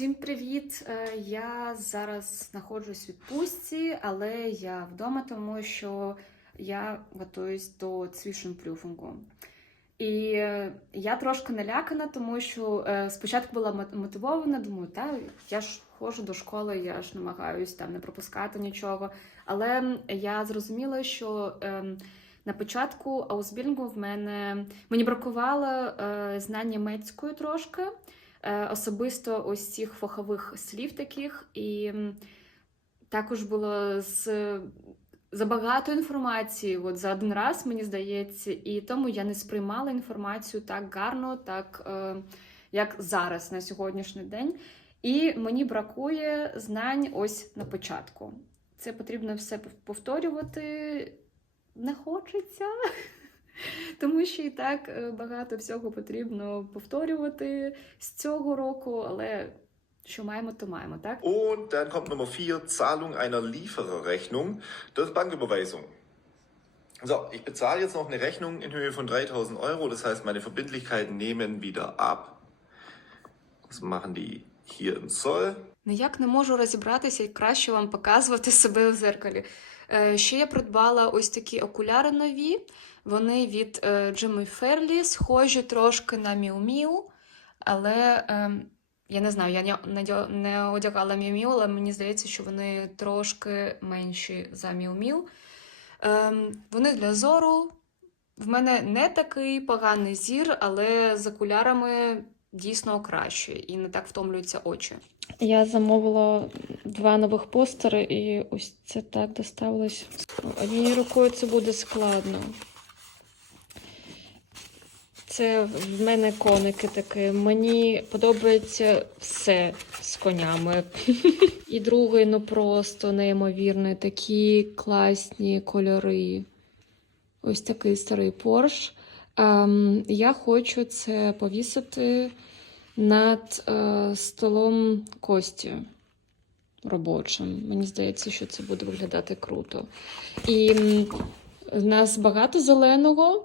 Всім привіт! Е, Я зараз знаходжусь в відпустці, але я вдома, тому що я готуюсь до цвішенплюфингу. І е, я трошки налякана, тому що е, спочатку була мотивована, думаю, та я ж ходжу до школи, я ж намагаюсь там не пропускати нічого. Але я зрозуміла, що ем, на початку аусбілінгу в мене мені бракувало знань німецької трошки. Е, особисто ось цих фахових слів таких, і також було з забагато інформації от за один раз, мені здається, і тому я не сприймала інформацію так гарно, так е, як зараз на сьогоднішній день. І мені бракує знань ось на початку. Це потрібно все повторювати. Не хочеться. Тому що і так е, багато всього потрібно повторювати з цього року, але що маємо, то маємо, так? Und dann kommt Nummer 4, Zahlung einer Liefererrechnung. Ist Banküberweisung. So, ich bezahle jetzt noch eine Rechnung in Höhe von 3000 Euro. Das heißt, meine Verbindlichkeiten nehmen wieder ab. Das machen die hier im Zoll. Ніяк не можу розібратися, як краще вам показувати себе в зеркалі. Е, ще я придбала ось такі окуляри нові. Вони від е, Jimmy Fairley, схожі трошки на Miu, але ем, я не знаю, я не, не, дя- не одягала Miu, але мені здається, що вони трошки менші за Miu. Ем, вони для зору. В мене не такий поганий зір, але з окулярами дійсно краще і не так втомлюються очі. Я замовила два нових постери, і ось це так доставилось. Однією рукою це буде складно. Це в мене коники такі. Мені подобається все з конями. І другий, ну просто неймовірний. Такі класні кольори. Ось такий старий Порш. Ем, я хочу це повісити над е, столом Кості робочим. Мені здається, що це буде виглядати круто. І в нас багато зеленого,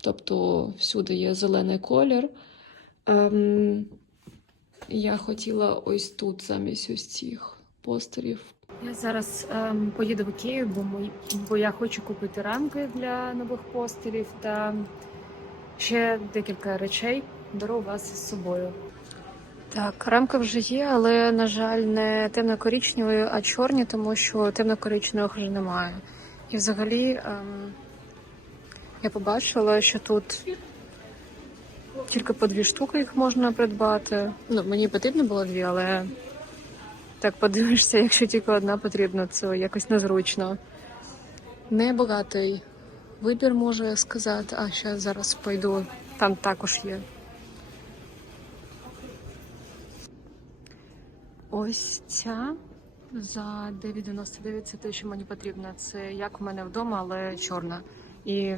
тобто всюди є зелений колір. Ем, я хотіла ось тут замість ось цих постерів. Я зараз ем, поїду в Ікею, бо, бо я хочу купити рамки для нових постерів та ще декілька речей беру вас з собою. Так, рамки вже є, але, на жаль, не темно-коричневі, а чорні, тому що темно-коричневих вже немає. І взагалі ем, я побачила, що тут тільки по дві штуки їх можна придбати. Ну, мені потрібно було дві, але так подивишся, якщо тільки одна потрібна, це якось незручно. Небагатий вибір, можу я сказати. А ще зараз пойду, там також є. Ось ця за 9,99 це те, що мені потрібно. Це як в мене вдома, але чорна. І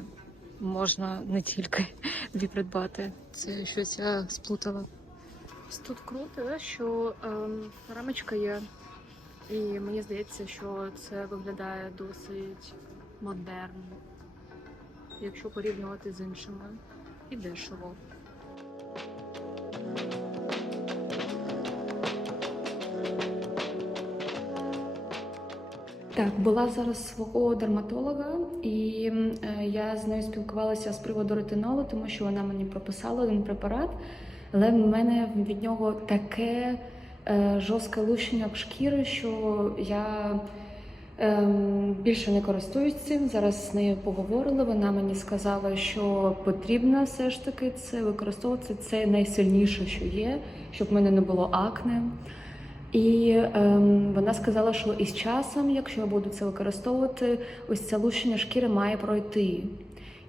можна не тільки дві придбати. Це щось я сплутала. Тут круто, що ем, рамочка є, і мені здається, що це виглядає досить модерно, якщо порівнювати з іншими. І дешево. Так, була зараз свого дерматолога, і е, я з нею спілкувалася з приводу ретинолу, тому що вона мені прописала один препарат, але в мене від нього таке е, жорстке лущення в шкіри, що я ем, більше не користуюсь цим. Зараз з нею поговорили. Вона мені сказала, що потрібно все ж таки це використовувати. Це найсильніше, що є, щоб в мене не було акне. І ем, вона сказала, що із часом, якщо я буду це використовувати, ось це лущення шкіри має пройти.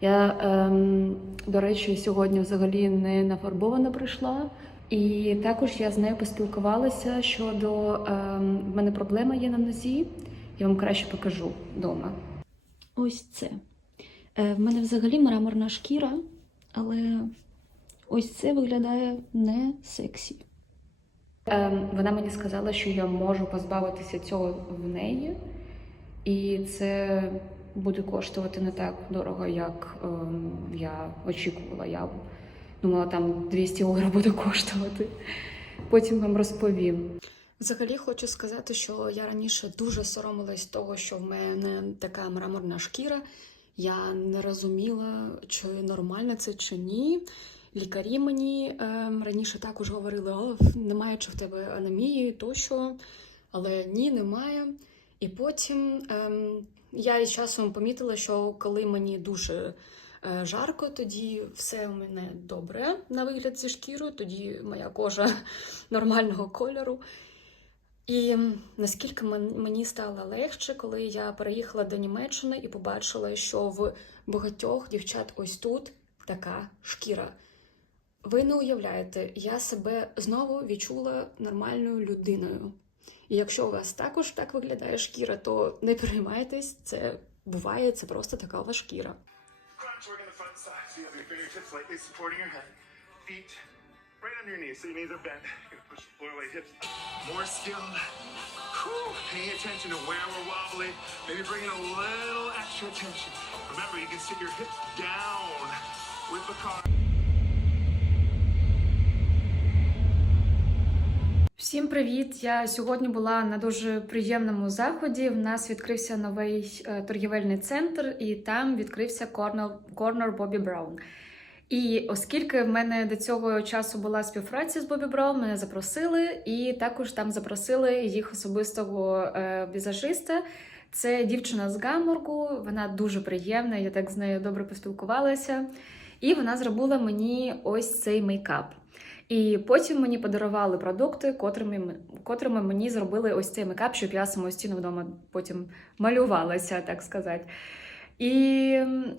Я, ем, до речі, сьогодні взагалі не нафарбована прийшла. І також я з нею поспілкувалася щодо ем, в мене проблема є на нозі. Я вам краще покажу вдома. Ось це. Е, В мене взагалі мраморна шкіра, але ось це виглядає не сексі. Ем, вона мені сказала, що я можу позбавитися цього в неї, і це буде коштувати не так дорого, як ем, я очікувала. Я думала, там 200 євро буде коштувати. потім вам розповім. Взагалі хочу сказати, що я раніше дуже соромилась того, що в мене така мраморна шкіра. Я не розуміла, чи нормально це чи ні. Лікарі мені ем, раніше також говорили, о, немає чи в тебе анемії тощо, але ні, немає. І потім ем, я із часом помітила, що коли мені дуже е, жарко, тоді все у мене добре на вигляд зі шкірою, тоді моя кожа нормального кольору. І наскільки мен- мені стало легше, коли я переїхала до Німеччини і побачила, що в багатьох дівчат ось тут така шкіра. Ви не уявляєте, я себе знову відчула нормальною людиною. І якщо у вас також так виглядає шкіра, то не переймайтесь, це буває, це просто така вас шкіра. Work on your right knees, so your knees are bent. You're gonna push the floor weight hips. More skill. Whew. Paying attention to where we're wobbly. Maybe bringing a little extra tension. Remember, you can sit your hips down with the car. Всім привіт! Я сьогодні була на дуже приємному заході. В нас відкрився новий е, торгівельний центр, і там відкрився корнер Бобі Браун. І оскільки в мене до цього часу була співпраця з Бобі Браун, мене запросили, і також там запросили їх особистого е, візажиста. Це дівчина з Гамбургу, вона дуже приємна, я так з нею добре поспілкувалася. І вона зробила мені ось цей мейкап. І потім мені подарували продукти, котрими, котрими мені зробили ось цей мейкап, щоб я самостійно вдома потім малювалася, так сказати. І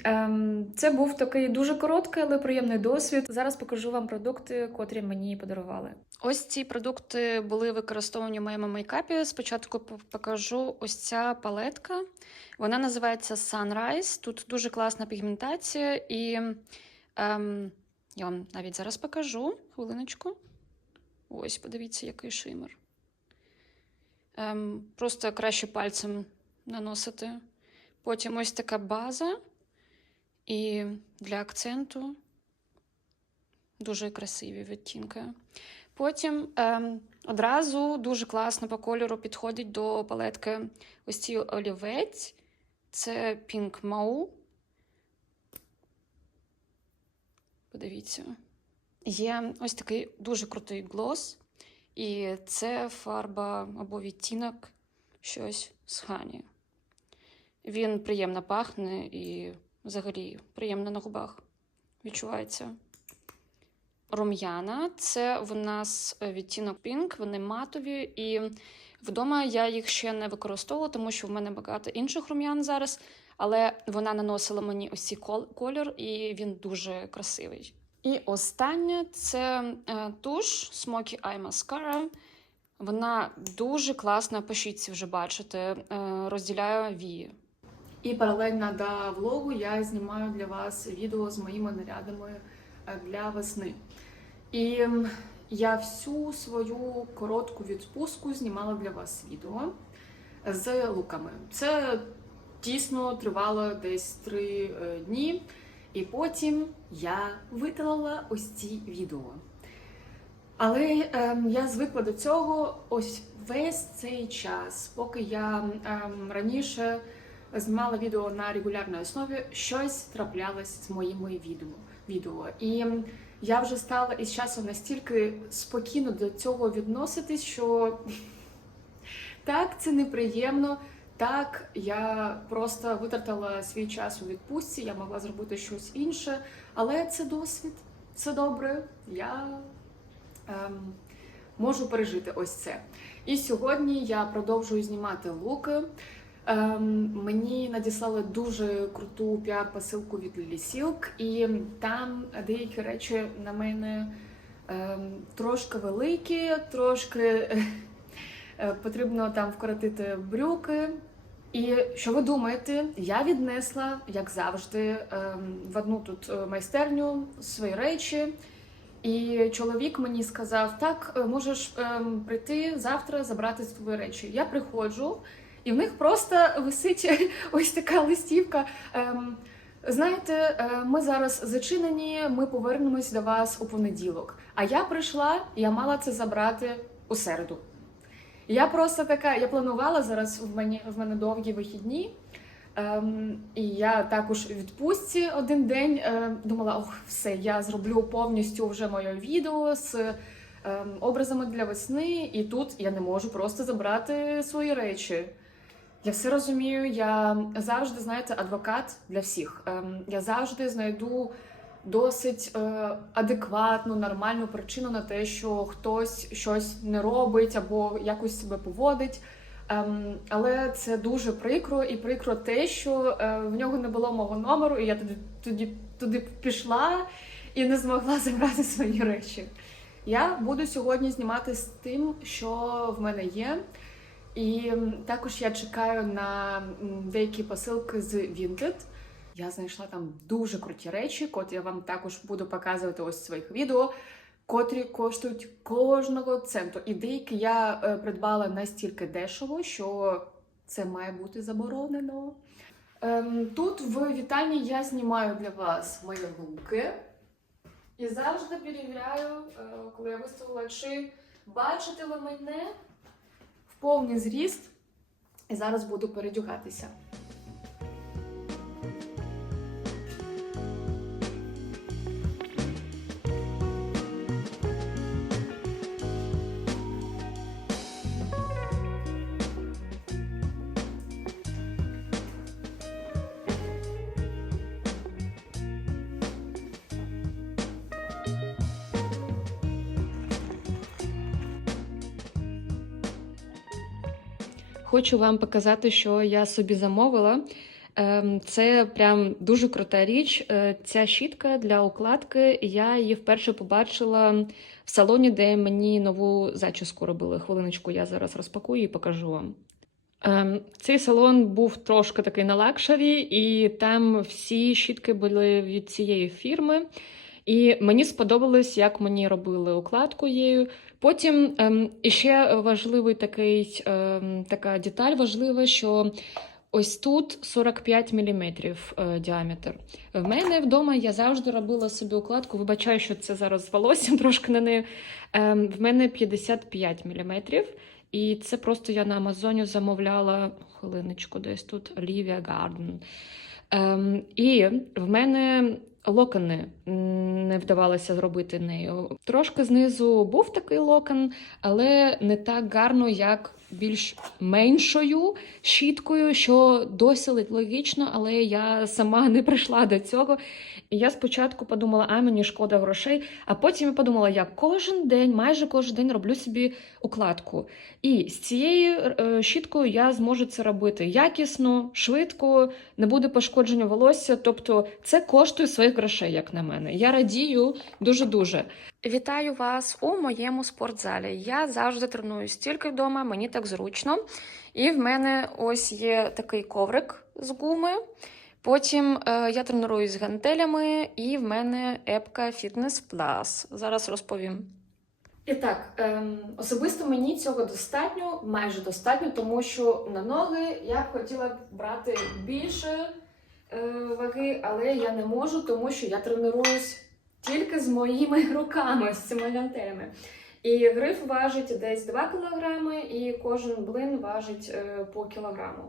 ем, це був такий дуже короткий, але приємний досвід. Зараз покажу вам продукти, котрі мені подарували. Ось ці продукти були використовані в моєму мейкапі. Спочатку покажу ось ця палетка. Вона називається Sunrise. Тут дуже класна пігментація і. Ем, я вам навіть зараз покажу хвилиночку. Ось, подивіться, який шимер. Ем, просто краще пальцем наносити. Потім ось така база. І для акценту дуже красиві відтінки. Потім ем, одразу дуже класно по кольору підходить до палетки ось ці олівець. Це Pink Mau. Подивіться. Є ось такий дуже крутий глос, і це фарба або відтінок щось з хані. Він приємно пахне і взагалі приємно на губах відчувається. Рум'яна це в нас відтінок пінк, вони матові, і вдома я їх ще не використовувала, тому що в мене багато інших рум'ян зараз. Але вона наносила мені ось цей колір, і він дуже красивий. І останнє це е, туш Smoky Eye Mascara. Вона дуже класна по щітці вже бачите, е, розділяє вії. І паралельно до влогу я знімаю для вас відео з моїми нарядами е, для весни. І я всю свою коротку відпустку знімала для вас відео з луками. Це дійсно тривало десь три е, дні, і потім я видалила ось ці відео. Але ем, я звикла до цього ось весь цей час, поки я ем, раніше знімала відео на регулярній основі, щось траплялось з моїми відео. відео. І я вже стала із часом настільки спокійно до цього відноситись, що так, це неприємно. Так, я просто витратила свій час у відпустці, я могла зробити щось інше, але це досвід, це добре. Я ем, можу пережити ось це. І сьогодні я продовжую знімати луки. Ем, мені надіслали дуже круту піар-посилку від Silk, і там деякі речі на мене ем, трошки великі, трошки е, потрібно там вкоротити брюки. І що ви думаєте, я віднесла, як завжди, ем, в одну тут е, майстерню свої речі. І чоловік мені сказав: так, е, можеш ем, прийти завтра забрати свої речі. Я приходжу, і в них просто висить ось така листівка. Ем, Знаєте, е, ми зараз зачинені, ми повернемось до вас у понеділок. А я прийшла, я мала це забрати у середу. Я просто така, я планувала зараз в мене, в мене довгі вихідні. Ем, і я також у відпустці один день е, думала, ох, все, я зроблю повністю вже моє відео з ем, образами для весни, і тут я не можу просто забрати свої речі. Я все розумію, я завжди, знаєте, адвокат для всіх. Ем, я завжди знайду досить е, адекватну, нормальну причину на те, що хтось щось не робить або якось себе поводить. Ем, але це дуже прикро, і прикро те, що е, в нього не було мого номеру, і я тоді, тоді туди пішла і не змогла забрати свої речі. Я буду сьогодні знімати з тим, що в мене є. І також я чекаю на деякі посилки з Vinted. Я знайшла там дуже круті речі, котрі я вам також буду показувати ось в своїх відео, котрі коштують кожного центу. І деякі я е, придбала настільки дешево, що це має бути заборонено. Ем, тут в вітальні я знімаю для вас мої луки. І завжди перевіряю, е, коли я виставила, чи бачите ви мене в повний зріст. І зараз буду передягатися. Хочу вам показати, що я собі замовила. Ем, Це прям дуже крута річ. Е, Ця щітка для укладки. Я її вперше побачила в салоні, де мені нову зачіску робили. Хвилиночку, я зараз розпакую і покажу вам. Ем, Цей салон був трошки такий на лакшері, і там всі щітки були від цієї фірми. І мені сподобалось, як мені робили укладку її. Потім ем, іще важливий такий, ем, така деталь важлива, що ось тут 45 мм е, діаметр. В мене вдома я завжди робила собі укладку. Вибачаю, що це зараз з трошки на неї. Ем, в мене 55 мм. І це просто я на Амазоні замовляла хвилиночку, десь тут Olivia Garden. Ем, і в мене локони не вдавалося зробити нею. Трошки знизу був такий локон, але не так гарно, як більш меншою щіткою, що досить логічно, але я сама не прийшла до цього. І я спочатку подумала, а мені шкода грошей. А потім я подумала, я кожен день, майже кожен день роблю собі укладку. І з цією е, щіткою я зможу це робити якісно, швидко, не буде пошкодження волосся. Тобто це коштує своїх грошей, як на мене. Я радію дуже-дуже. Вітаю вас у моєму спортзалі. Я завжди треную тільки вдома, мені так зручно. І в мене ось є такий коврик з гуми. Потім е, я тренуюсь з гантелями, і в мене епка Fitness Plus. Зараз розповім. І так, ем, особисто мені цього достатньо, майже достатньо, тому що на ноги я б хотіла брати більше ваги, але я не можу, тому що я тренуюсь тільки з моїми руками, з цими гантелями. І гриф важить десь 2 кг, і кожен блин важить е, по кілограму.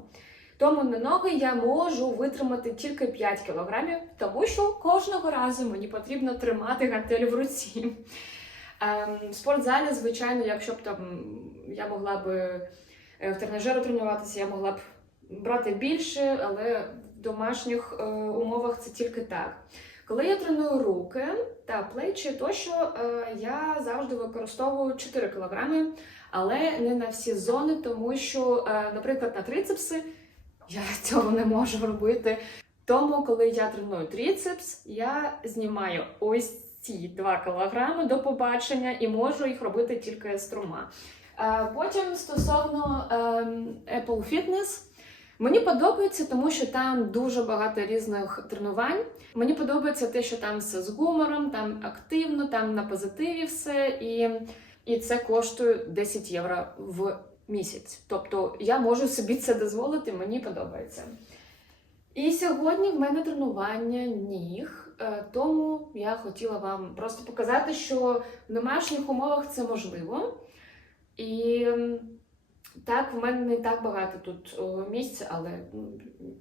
Тому на ноги я можу витримати тільки 5 кг, тому що кожного разу мені потрібно тримати гантель в руці. Ем, В спортзалі, звичайно, якщо б там я могла б е, в тренажері тренуватися, я могла б брати більше, але домашніх е, умовах це тільки так. Коли я треную руки та плечі, тощо е, я завжди використовую 4 кг, але не на всі зони, тому що, е, наприклад, на трицепси я цього не можу робити. Тому, коли я треную трицепс, я знімаю ось ці 2 кг до побачення і можу їх робити тільки трьома. Е, Потім стосовно ем, Apple Fitness, мені подобається, тому що там дуже багато різних тренувань. Мені подобається те, що там все з гумором, там активно, там на позитиві все, і, і це коштує 10 євро в місяць. Тобто я можу собі це дозволити, мені подобається. І сьогодні в мене тренування ніг, е, тому я хотіла вам просто показати, що в домашніх умовах це можливо. І так, в мене не так багато тут місця, але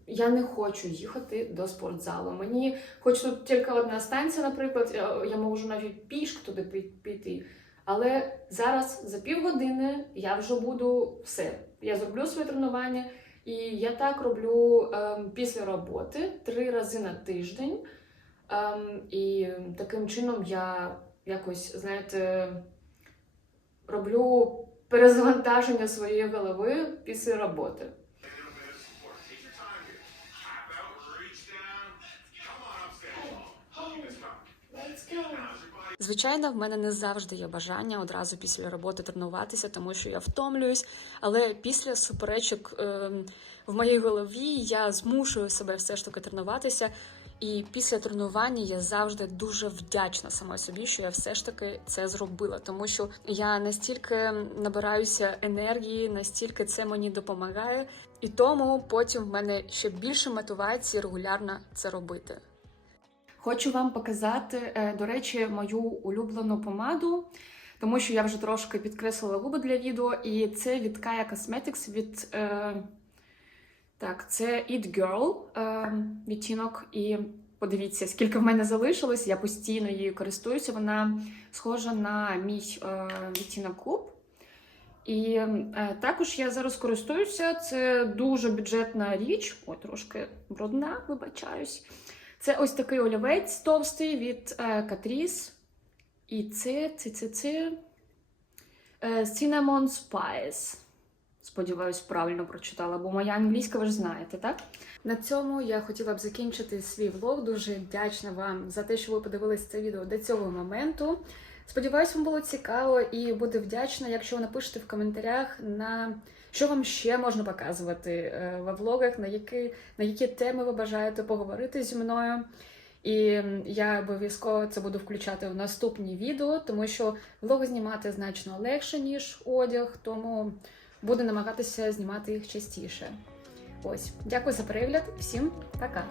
я не хочу їхати до спортзалу. Мені, хоч тут тільки одна станція, наприклад, я можу навіть пішки туди піти. Але зараз за півгодини я вже буду все. Я зроблю своє тренування, і я так роблю ем, після роботи три рази на тиждень. Ем, і таким чином я якось, знаєте, роблю перезавантаження своєї голови після роботи. Звичайно, в мене не завжди є бажання одразу після роботи тренуватися, тому що я втомлююсь. Але після суперечок ем, в моїй голові я змушую себе все ж таки тренуватися. І після тренування я завжди дуже вдячна сама собі, що я все ж таки це зробила, тому що я настільки набираюся енергії, настільки це мені допомагає, і тому потім в мене ще більше мотивації регулярно це робити. Хочу вам показати, е, до речі, мою улюблену помаду, тому що я вже трошки підкреслила губи для відео, і це від Kaya Cosmetics від. Так, це Eat Girl е, відтінок. І подивіться, скільки в мене залишилось. Я постійно її користуюся. Вона схожа на мій е, відтінок клуб. І е, також я зараз користуюся. Це дуже бюджетна річ. Ой, трошки брудна, вибачаюсь. Це ось такий олівець товстий від Catrice. І це, це, це, це Cinnamon Spice. Сподіваюсь, правильно прочитала, бо моя англійська ви ж знаєте, так? На цьому я хотіла б закінчити свій влог. Дуже вдячна вам за те, що ви подивились це відео до цього моменту. Сподіваюсь, вам було цікаво і буду вдячна, якщо ви напишете в коментарях, на що вам ще можна показувати е, во влогах, на які, на які теми ви бажаєте поговорити зі мною. І я обов'язково це буду включати в наступні відео, тому що влоги знімати значно легше, ніж одяг, тому буду намагатися знімати їх частіше. Ось, дякую за перегляд, всім пока!